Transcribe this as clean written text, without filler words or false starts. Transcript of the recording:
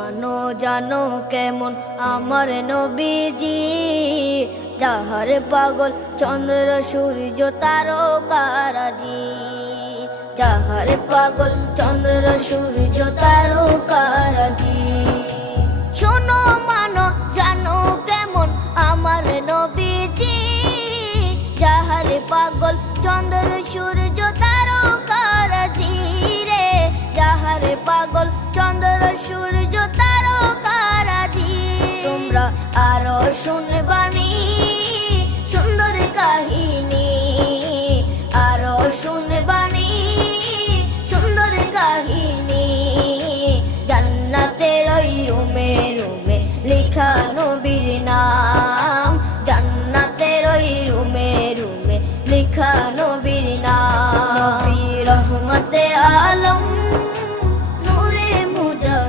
মানো জানো কেমন আমার নবীজি, যাহার পাগল চন্দ্র সূর্য তারকারাজি, যাহার পাগল চন্দ্র সূর্য তারকারাজি। শোনো মানো জানো কেমন আমার নবীজি, যাহার পাগল চন্দ্র সূর্য তারকারাজি রে, যাহার পাগল চন্দ্র সূর্য তারকারাজি। তোমরা আরো শুনবে